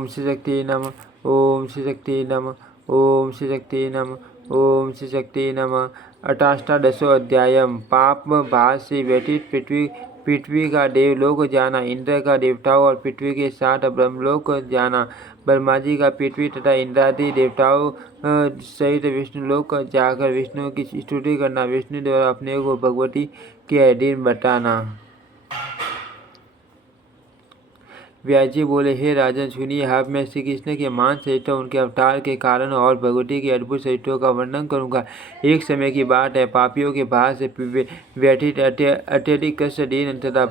ओम श्री शक्ति नमः, ओम श्री शक्ति नमः, ओम श्री शक्ति नमः, ओम श्री शक्ति नमः। अष्टादशो अध्यायम पाप भार से व्यतीत पृथ्वी का देवलोक जाना, इंद्र का देवताओं और पृथ्वी के साथ ब्रह्मलोक जाना, ब्रह्मा जी का पृथ्वी तथा इंद्रादि देवताओं सहित विष्णुलोक जाकर विष्णु की स्तुति करना, विष्णु द्वारा अपने को भगवती के अधीन बताना। व्यास जी बोले, हे राजन सुनिए, अब मैं श्री कृष्ण के मान चरित्रों, उनके अवतार के कारण और भगवती के अद्भुत चरित्रों का वर्णन करूंगा। एक समय की बात है, पापियों के भार से व्यथित अत्यधिक कष्ट दीन तथा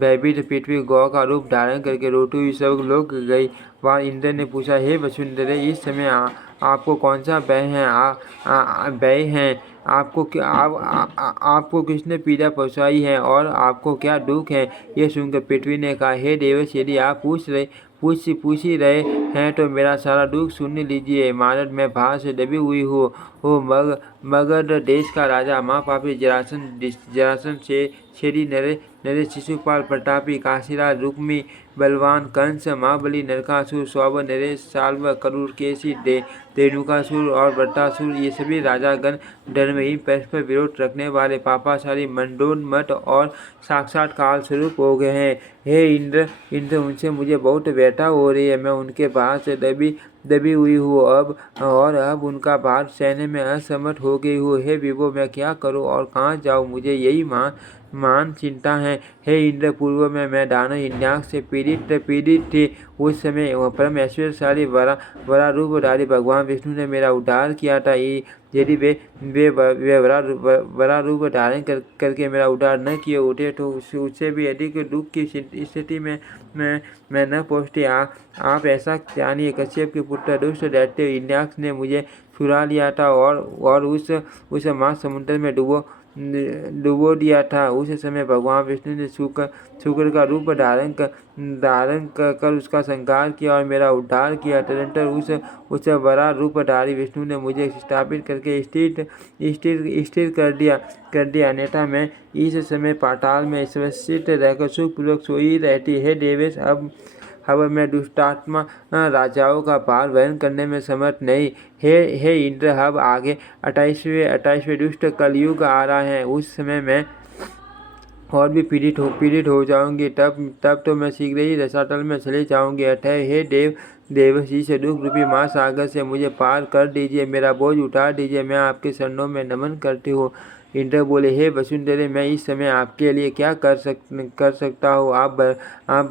भयभीत पृथ्वी गौ का रूप धारण करके रोती हुई सब लोग गई। वहाँ इंद्र ने पूछा, हे वसुंधरे, इस समय आपको कौन सा भय है? आपको किसने पीड़ा पहुँचाई है और आपको क्या दुख है? यह सुनकर पृथ्वी ने कहा, हे देवर्ष, यदि आप पूछ ही रहे हैं तो मेरा सारा दुख सुन लीजिए। महाराज, मैं भार से दबी हुई हूँ। मगध देश का राजा महापापी जरासंध से छेदी नरेश, शिशुपाल, प्रतापी, काशीराज, रुक्मी, बलवान, कंस, महाबली, नरकासुर, सौभ, नरेश, साल्व, करूर, केसी, रेणुकासुर और वृत्रासुर, ये सभी राजागण धर्महीन, परस्पर विरोध रखने वाले पापाचारी, मंडोन्मत्त और साक्षात काल स्वरूप हो गए हैं। हे इंद्र, उनसे मुझे बहुत व्यथा हो रही है। मैं उनके भार से दबी हुई हूँ अब उनका भार सहने में असमर्थ हो गई हूँ। हे विभो, मैं क्या करूँ और कहाँ जाऊँ? मुझे यही मान चिंता है। हे इंद्र, पूर्व में मैं दानव हिरण्याक्ष से पीड़ित थी। उस समय परम ऐश्वर्यशाली वरा रूपधारी भगवान विष्णु ने मेरा उद्धार किया था। यदि वे वरा रूप धारण करके मेरा उद्धार न किए होते तो उससे भी अधिक दुख की स्थिति में मैं न पहुँचती। आप ऐसा जानिए, कश्यप के पुत्र दुष्ट दैत्य हिरण्याक्ष ने मुझे चुरा लिया था और उस महासमुद्र में डुबो दिया था। उस समय भगवान विष्णु ने शुक्र का रूप धारण कर उसका संहार किया और मेरा उद्धार किया। तदनंतर उस वरा रूपधारी विष्णु ने मुझे स्थापित करके स्थिर कर दिया। अन्यथा मैं इस समय पाताल में स्वस्थित रहकर सुखपूर्वक सोई रहती। है देवेश, अब मैं दुष्टात्मा राजाओं का भार वहन करने में समर्थ नहीं। हे इंद्र, अब आगे 28वें दुष्ट कलयुग आ रहा है। उस समय मैं और भी पीड़ित हो जाऊंगी। तब तो मैं शीघ्र ही रसातल में चले जाऊंगी। अतः हे देवशी से दुख रूपी महासागर से मुझे पार कर दीजिए, मेरा बोझ उतार दीजिए। मैं आपके चरणों में नमन करती हूँ। इंद्र बोले, हे वसुंधरे, मैं इस समय आपके लिए क्या कर सकता हूँ? आप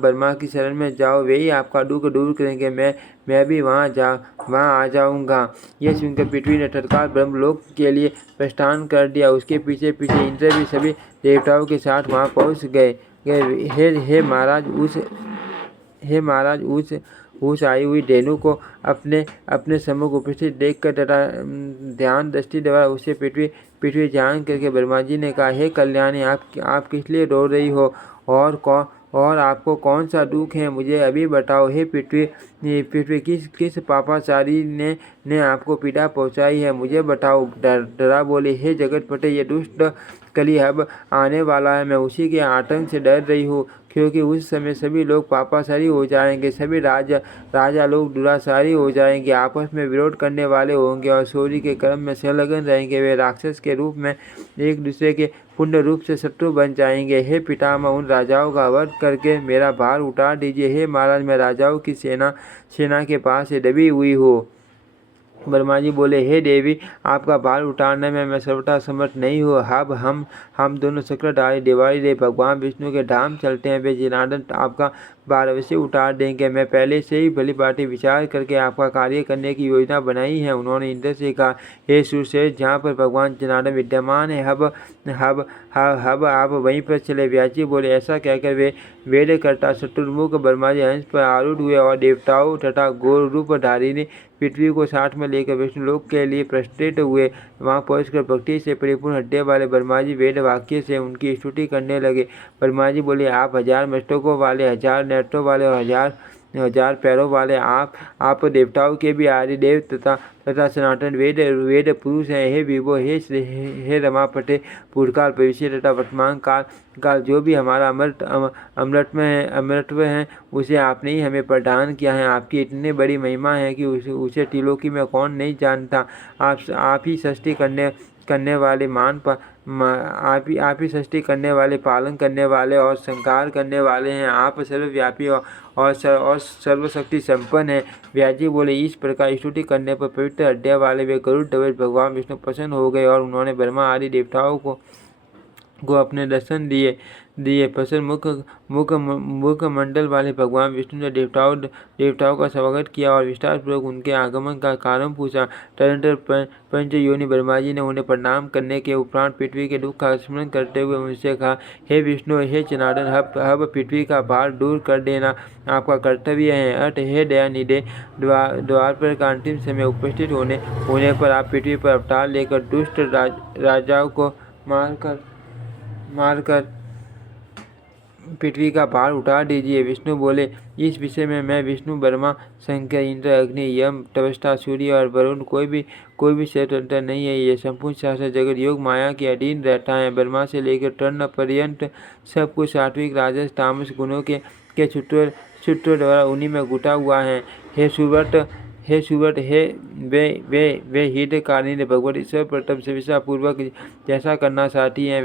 ब्रह्मा की शरण में जाओ, वे ही आपका दुख दूर करेंगे। मैं भी वहाँ आ जाऊँगा। यह सुनकर पृथ्वी ने तत्काल ब्रह्मलोक के लिए प्रस्थान कर दिया। उसके पीछे इंद्र भी सभी देवताओं के साथ वहाँ पहुँच गए। हे महाराज, उस आई हुई धेनु को अपने सम्मुख उपस्थित देखकर तथा ध्यान दृष्टि द्वारा उसे पृथ्वी जान करके ब्रह्मा जी ने कहा, हे कल्याणी, आप किस लिए रो रही हो और आपको कौन सा दुख है? मुझे अभी बताओ। हे पृथ्वी, किस पापाचारी ने आपको पीड़ा पहुँचाई है? मुझे बताओ। डरा बोली, हे जगतपते, ये दुष्ट कली अब आने वाला है। मैं उसी के आतंक से डर रही हूँ, क्योंकि उस समय सभी लोग पापाचारी हो जाएंगे। सभी राजा लोग दुराचारी हो जाएंगे, आपस में विरोध करने वाले होंगे और चोरी के कर्म में संलग्न रहेंगे। वे राक्षस के रूप में एक दूसरे के पुण्य रूप से शत्रु बन जाएंगे। हे पितामह, उन राजाओं का वध करके मेरा भार उतार दीजिए। हे महाराज, मैं राजाओं की सेना के पास से दबी हुई हूँ। ब्रह्मा जी बोले, हे देवी, आपका भार उतारने में मैं सर्वथा समर्थ नहीं हूँ। अब हम दोनों चक्रधारी दिवाली देव भगवान विष्णु के धाम चलते हैं। वे जनार्दन आपका भार अवश्य उतार देंगे। मैं पहले से ही भली भांति विचार करके आपका कार्य करने की योजना बनाई है। उन्होंने इंद्र से कहा, हे सुरश्रेष्ठ, जहाँ पर भगवान जनार्दन विद्यमान है, अब आप वहीं पर चले। व्यास जी बोले, ऐसा कहकर वे वेदकर्ता शत्रुमुख ब्रह्मा जी हंस पर आरूढ़ हुए और देवताओं तथा घोर रूपधारिणी पृथ्वी को साथ में लेकर विष्णुलोक के लिए प्रस्थित हुए। वहाँ पहुंचकर भक्ति से परिपूर्ण हृदय वाले ब्रह्मा जी वेद वाक्य से उनकी स्तुति करने लगे। ब्रह्मा जी बोले, आप 1000 मस्तकों वाले, 1000 नेत्रों वाले और 1000 पैरों वाले आप देवताओं के भी आदि देव तथा सनातन वेद पुरुष हैं। हे विभो, हे रमापते, भूतकाल भविष्य तथा वर्तमान काल जो भी हमारा अमृतत्व है उसे आपने ही हमें प्रदान किया है। आपकी इतनी बड़ी महिमा है कि उसे त्रिलोकी में कौन नहीं जानता। आप ही सृष्टि करने वाले आप ही सृष्टि करने वाले, पालन करने वाले और संहार करने वाले हैं। आप सर्वव्यापी और सर्वशक्ति संपन्न है। व्यास जी बोले, इस प्रकार स्तुति करने पर पवित्र हृदय वाले वे गरुड़ ध्वज भगवान विष्णु प्रसन्न हो गए और उन्होंने ब्रह्मा आदि देवताओं को अपने दर्शन दिए। प्रसन्न मुख मंडल वाले भगवान विष्णु ने देवताओं का स्वागत किया और विस्तार पूर्वक उनके आगमन का कारण पूछा। तदनंतर पंच योनि ब्रह्मा जी ने उन्हें प्रणाम करने के उपरांत पृथ्वी के दुख का स्मरण करते हुए उनसे कहा, हे विष्णु, हे जनार्दन, अब पृथ्वी का भार दूर कर देना आपका कर्तव्य है। अतः हे दयानिधे, द्वार पर का अंतिम समय उपस्थित होने पर आप पृथ्वी पर अवतार लेकर दुष्ट राजाओं को मारकर पृथ्वी का भार उतार दीजिए। विष्णु बोले, इस विषय में मैं विष्णु, ब्रह्मा, शंकर, इंद्र, अग्नि, यम, तपस्या, सूर्य और वरुण कोई भी स्वतंत्र नहीं है। ये संपूर्ण शास्त्र जगत योग माया के अधीन रहता है। ब्रह्मा से लेकर तर्ण पर्यंत सब कुछ सात्विक, राजस, तामस गुणों के सूत्रों द्वारा उन्हीं में गुटा हुआ है। हे सुव्रत, हे वे हितकारिणी भगवती सर्वप्रथम सविशा पूर्वक जैसा करना चाहती हैं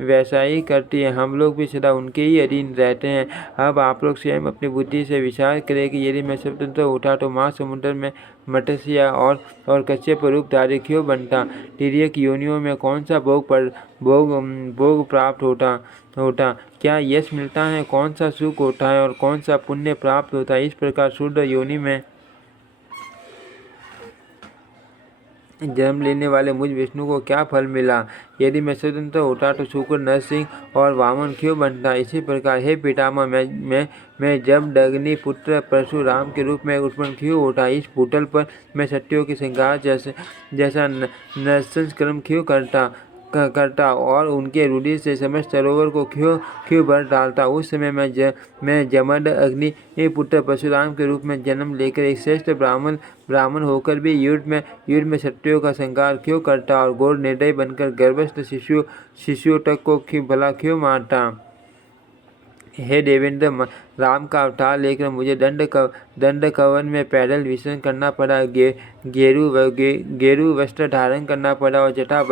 वैसा ही करती है। हम लोग भी सदा उनके ही अधीन रहते हैं। अब आप लोग स्वयं अपनी बुद्धि से विचार करें कि यदि मैं स्वतंत्र होता तो महासमुद्र में मत्स्य और कश्यप रूप धारी क्यों बनता। तिर्यक योनियों में कौन सा भोग प्राप्त होता। क्या यश मिलता है, कौन सा सुख होता है और कौन सा पुण्य प्राप्त होता है। इस प्रकार शूद्र योनि में जन्म लेने वाले मुझ विष्णु को क्या फल मिला। यदि मैं स्वतंत्र होता तो शुक्र, नरसिंह और वामन क्यों बनता। इसी प्रकार हे पितामह, मैं जमदग्नि पुत्र परशुराम के रूप में उत्पन्न क्यों होता। इस भूतल पर मैं सत्यों के श्रृंगार जैसा नरसंस्करण क्यों करता और उनके रुधिर से समस्त सरोवर को क्यों भर डालता। उस समय मैं जमद अग्नि पुत्र परशुराम के रूप में जन्म लेकर एक श्रेष्ठ ब्राह्मण होकर भी युद्ध में सत्यों का संहार क्यों करता और घोर निर्दयी बनकर गर्भस्थ शिशुओं तक को भला क्यों मारता। हे देवेंद्र, राम का अवतार लेकर मुझे दंड कवन में पैदल विचरण करना पड़ा। गेरू वस्त्र धारण करना पड़ा और जटा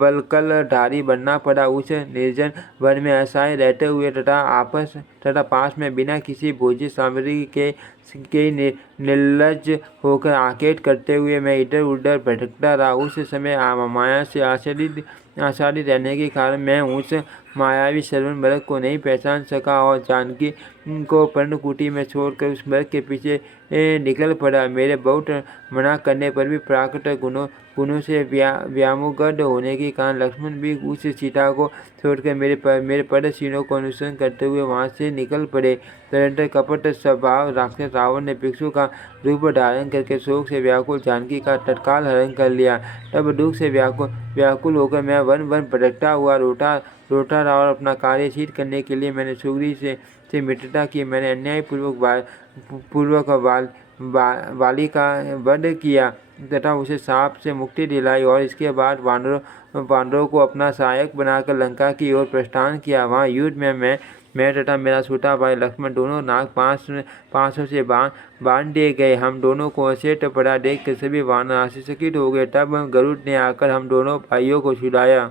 बलकलधारी बनना पड़ा। उस निर्जन वन में असहाय रहते हुए तथा पास में बिना किसी भोज्य सामग्री के निर्लज्ज होकर आकेट करते हुए मैं इधर उधर भटकता रहा। उस समय माया से आच्छादित रहने के कारण मैं उस मायावी श्रवण मृग को नहीं पहचान सका और जानकी को पर्णकुटी में छोड़कर उस मृग के पीछे निकल पड़ा। मेरे बहुत मना करने पर भी प्राकृतिक गुणों से व्यामोगढ़ होने के कारण लक्ष्मण भी उस सीता को छोड़कर मेरे पदचिन्हों को अनुसरण करते हुए वहां से निकल पड़े। तदनंतर कपट स्वभाव राक्षस रावण ने भिक्षु का रूप धारण करके शोक से व्याकुल जानकी का तत्काल हरण कर लिया। तब दुख से व्याकुल होकर मैं वन भटकता हुआ रोता रहा और अपना कार्य सिद्ध करने के लिए मैंने सुग्रीव से मित्रता की। मैंने अन्यायपूर्वक वाली का वध किया तथा उसे सांप से मुक्ति दिलाई और इसके बाद वानरों को अपना सहायक बनाकर लंका की ओर प्रस्थान किया। वहाँ युद्ध में मैं तथा मेरा छोटा भाई लक्ष्मण दोनों नाग पांचों से बांध दिए गए। हम दोनों को अशेष पड़ा देख कर सभी वानर आश्चर्यचकित हो गए। तब गरुड़ ने आकर हम दोनों भाइयों को छुड़ाया।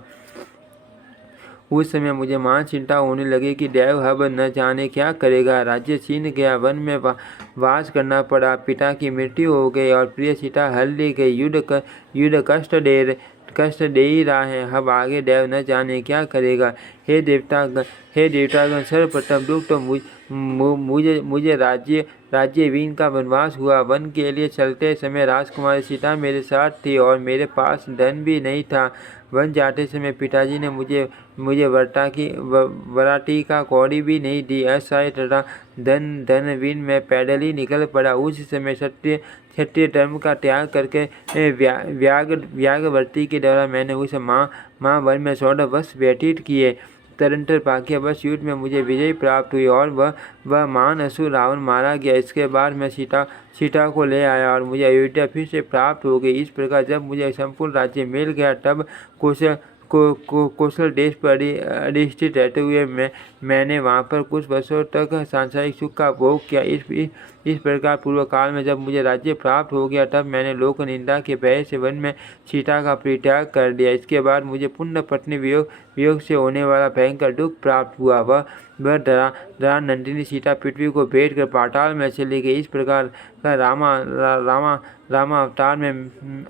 उस समय मुझे मान चिंता होने लगी कि देव अब न जाने क्या करेगा। राज्य छीन गया, वन में वास करना पड़ा, पिता की मृत्यु हो गई और प्रिय सीता हल ली गई। युद्ध कष्ट दे ही रहा है। अब आगे देव न जाने क्या करेगा। हे देवतागण, सर्वप्रथम दुख तो मुझे राज्य वीन का वनवास हुआ। वन के लिए चलते समय राजकुमारी सीता मेरे साथ थी और मेरे पास धन भी नहीं था। वन जाते समय पिताजी ने मुझे वराटी का कौड़ी भी नहीं दी। असहाय तथा धनहीन में पैदल ही निकल पड़ा। उस समय क्षत्रिय धर्म का त्याग करके व्यागवर्ती के द्वारा मैंने उस माँ वन में 14 वर्ष व्यतीत किए। तरंतर पाकिया। बस युद्ध में मुझे विजय प्राप्त हुई और वह महान असुर रावण मारा गया। इसके बाद मैं सीता को ले आया और मुझे अयोध्या फिर से प्राप्त हो गई। इस प्रकार जब मुझे संपूर्ण राज्य मिल गया तब कौशल देश पर अधिष्ठित रहते हुए मैंने वहाँ पर कुछ वर्षों तक सांसारिक सुख का भोग किया। इस प्रकार पूर्व काल में जब मुझे राज्य प्राप्त हो गया तब मैंने लोक निंदा के भय से वन में सीता का परित्याग कर दिया। इसके बाद मुझे पुण्य पत्नी वियोग से होने वाला भयंकर दुख प्राप्त हुआ। वह धरा नंदिनी सीता पृथ्वी को भेद कर पाताल में चली गई। इस प्रकार रामा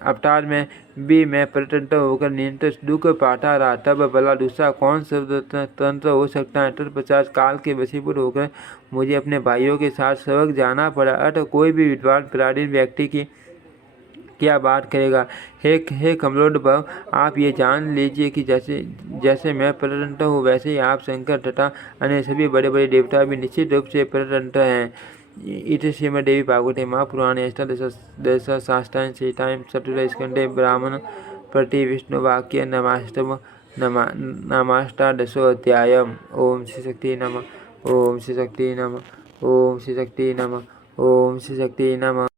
अवतार में भी मैं परतंत्र होकर निरंतर दुख पाता रहा। तब भला दूसरा कौन स्वतंत्र हो सकता है। तत्पश्चात काल के वशीभूत होकर मुझे अपने भाइयों के साथ सबक जाना पड़ा। अतः कोई भी विद्वान पराधीन व्यक्ति की क्या बात करेगा। हे कमलोद्भव, आप ये जान लीजिए कि जैसे मैं परतंत्र हूँ वैसे ही आप शंकर तथा अन्य सभी बड़े बड़े देवता भी निश्चित रूप से परतंत्र हैं। इति श्रीमद्देवी भागवते महापुराणे अष्टादशसाष्टायां संहितायां चतुर्थस्कन्धे ब्राह्मण प्रति विष्णुवाक्य नमाष्टादशोऽध्यायः। ओम श्री शक्ति नमः। ओम श्री शक्ति नमः। ओम श्री शक्ति नमः। ओम श्री शक्ति नमः।